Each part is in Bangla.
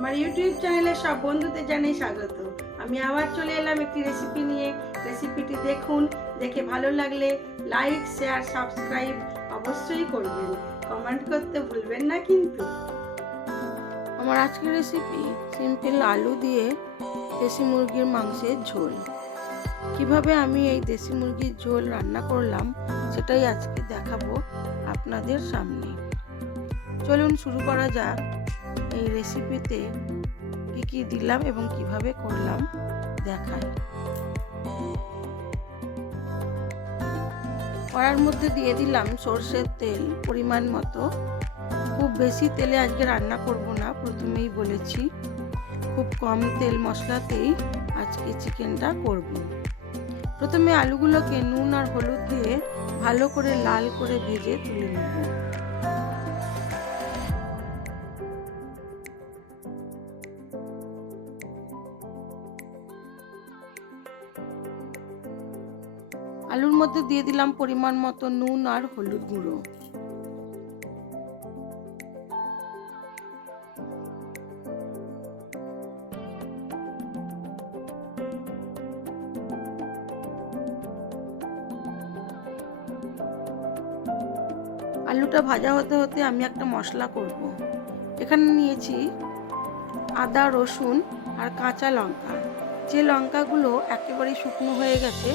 আমার ইউটিউব চ্যানেলে সব বন্ধুদের জানাই স্বাগত। আমি আবার চলে এলাম একটি রেসিপি নিয়ে। রেসিপিটি দেখুন, দেখে ভালো লাগলে লাইক শেয়ার সাবস্ক্রাইব অবশ্যই করবেন। কমেন্ট করতে ভুলবেন না কিন্তু। আমার আজকের রেসিপি সিম্পল আলু দিয়ে দেশি মুরগির মাংসের ঝোল। কীভাবে আমি এই দেশি মুরগির ঝোল রান্না করলাম, সেটাই আজকে দেখাবো আপনাদের সামনে। চলুন শুরু করা যাক। এই রেসিপিতে কি কি দিলাম এবং কীভাবে করলাম দেখাই। কড়ার মধ্যে দিয়ে দিলাম সর্ষের তেল পরিমাণ মতো। খুব বেশি তেলে আজকে রান্না করব না, প্রথমেই বলেছি। খুব কম তেল মশলাতেই আজকে চিকেনটা করব। প্রথমে আলুগুলোকে নুন আর হলুদ দিয়ে ভালো করে লাল করে ভেজে তুলে নেব। মধ্যে দিয়ে দিলাম পরিমাণ মতো নুন আর হলুদ গুঁড়ো আলুটা ভাজা হতে হতে আমি একটা মশলা করব। এখানে নিয়েছি আদা, রসুন আর কাঁচা লঙ্কা যে লঙ্কাগুলো একেবারেই শুকনো হয়ে গেছে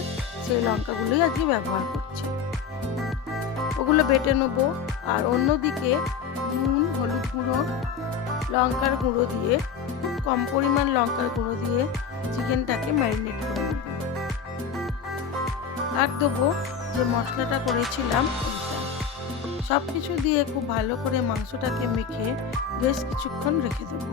সেই লঙ্কাগুলোই আজকে ব্যবহার করছি। ওগুলো বেটে নেব আর অন্যদিকে নুন, হলুদ গুঁড়ো, লঙ্কার গুঁড়ো দিয়ে কম পরিমাণ লঙ্কার গুঁড়ো দিয়ে চিকেনটাকে ম্যারিনেট করে নেব। আর দেবো যে মশলাটা করেছিলাম সব কিছু দিয়ে খুব ভালো করে মাংসটাকে মেখে বেশ কিছুক্ষণ রেখে দেবো।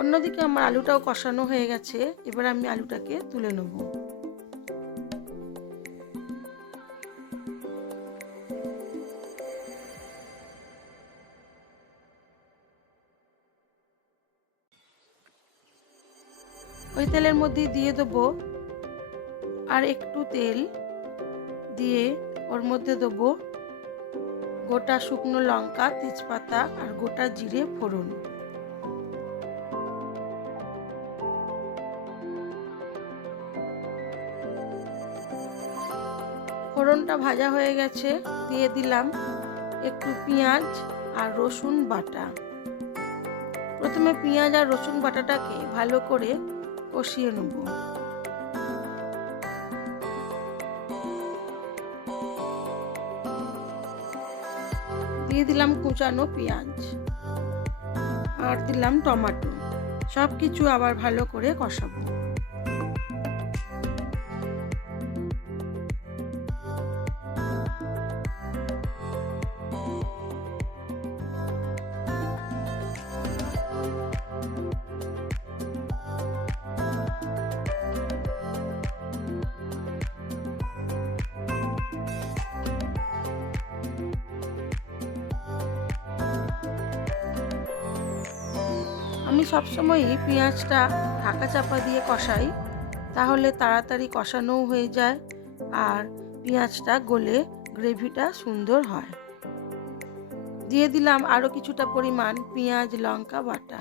অন্যদিকে আমার আলুটাও কষানো হয়ে গেছে, এবার আমি আলুটাকে তুলে নেব। ওই তেলের মধ্যে দিয়ে দেবো আর একটু তেল দিয়ে ওর মধ্যে দেবো গোটা শুকনো লঙ্কা, তেজপাতা আর গোটা জিরে ফোড়ন। ফোড়নটা ভাজা হয়ে গেছে, দিয়ে দিলাম একটু পেঁয়াজ আর রসুন বাটা। প্রথমে পেঁয়াজ আর রসুন বাটাটাকে ভালো করে কষিয়ে নেব। দিয়ে দিলাম কুচানো পেঁয়াজ আর দিলাম টমেটো। সব কিছু আবার ভালো করে কষাবো। আমি সবসময়ই পেঁয়াজটা ঢাকা চাপা দিয়ে কষাই, তাহলে তাড়াতাড়ি কষানোও হয়ে যায় আর পেঁয়াজটা গলে গ্রেভিটা সুন্দর হয়। দিয়ে দিলাম আরও কিছুটা পরিমাণ পেঁয়াজ, লঙ্কা, বাটা।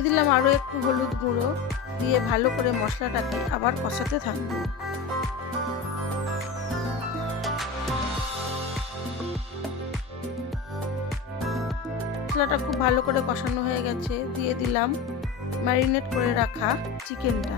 দিয়ে দিলাম আরও একটু হলুদ গুঁড়ো দিয়ে ভালো করে মশলাটাকে আবার কষাতে থাকব। মশলাটা খুব ভালো করে কষানো হয়ে গেছে। দিয়ে দিলাম ম্যারিনেট করে রাখা চিকেনটা।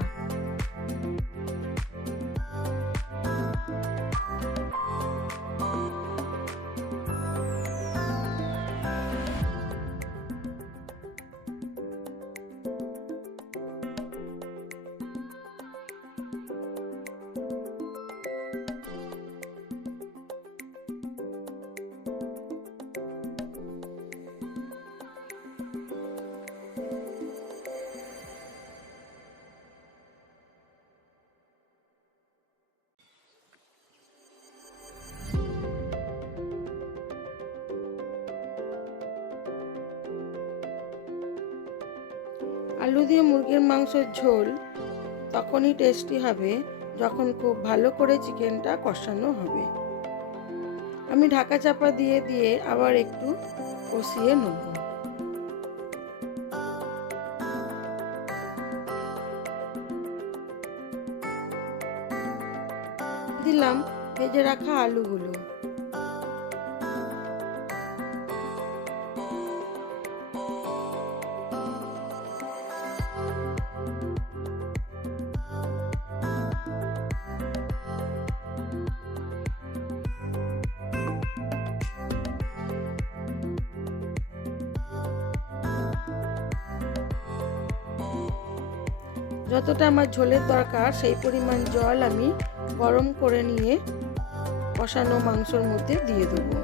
আলু দিয়ে মুরগির মাংসের ঝোল, তখনই টেস্টি হবে যখন খুব ভালো করে চিকেনটা কষানো হবে। আমি ঢাকা চাপা দিয়ে দিয়ে আবার একটু কষিয়ে নেব। দিলাম, ভেজে রাখা আলুগুলো। যতটা আমার ঝোলের দরকার, সেই পরিমাণ জল আমি গরম করে নিয়ে কষানো মাংসর মধ্যে দিয়ে দেবো।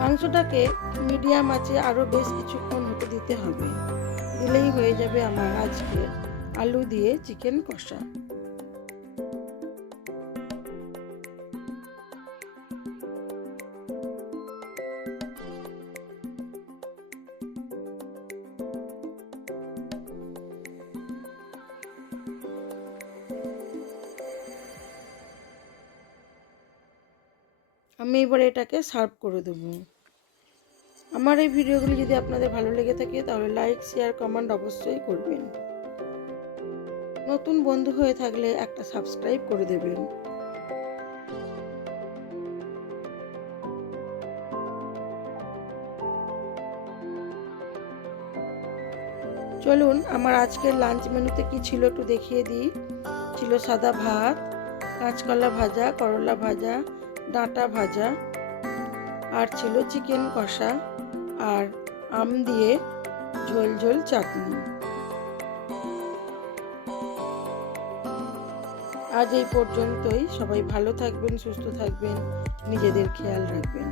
মাংসটাকে মিডিয়াম আছে আরও বেশ কিছুক্ষণ হতে দিতে হবে। দিলেই হয়ে যাবে আমার আজকে আলু দিয়ে চিকেন কষা। আমি এবার এটাকে সার্ভ করে দেবো। আমার এই ভিডিওগুলি যদি আপনাদের ভালো লেগে থাকে, তাহলে লাইক শেয়ার কমেন্ট অবশ্যই করবেন। নতুন বন্ধু হয়ে থাকলে একটা সাবস্ক্রাইব করে দেবেন। চলুন, আমার আজকের লাঞ্চ মেনুতে কি ছিল একটু দেখিয়ে দিই। ছিল সাদা ভাত, কাঁচকলা ভাজা, করলা ভাজা ডাঁটা ভাজা, আর ছিল চিকেন কষা, আর আম দিয়ে ঝোল ঝোল চাটনি। আজ এই পর্যন্তই। সবাই ভালো থাকবেন, সুস্থ থাকবেন, নিজেদের খেয়াল রাখবেন।